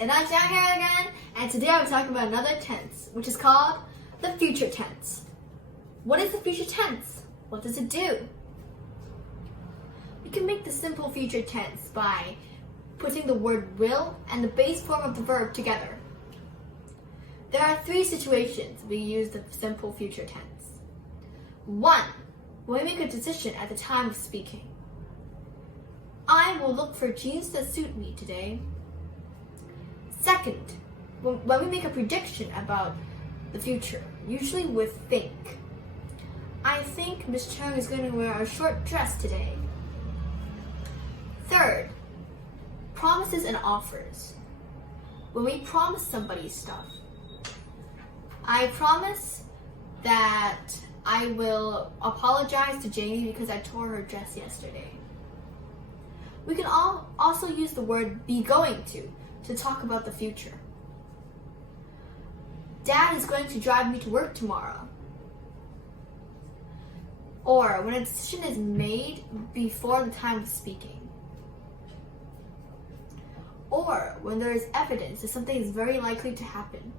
and I'm down here again, and today I'm talking about another tense, which is called the future tense. What is the future tense? What does it do? We can make the simple future tense by putting the word will and the base form of the verb together. There are three situations we use the simple future tense. 1. When we make a decision at the time of speaking. I will look for jeans that suit me today. 2nd, when we make a prediction about the future, usually with think. I think Miss Chung is going to wear a short dress today. 3rd, promises and offers. When we promise somebody stuff. I promise that I will apologize to Jamie because I tore her dress yesterday. We can also use the word be going to talk about the future. Dad is going to drive me to work tomorrow. Or when a decision is made before the time of speaking. Or when there is evidence that something is very likely to happen.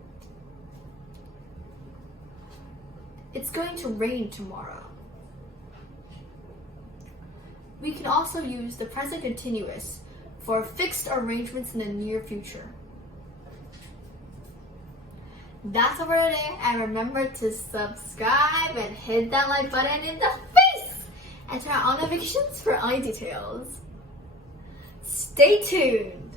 It's going to rain tomorrow. We can also use the present continuous for fixed arrangements in the near future. That's all for today, and remember to subscribe and hit that like button in the face and turn on notifications for all details. Stay tuned!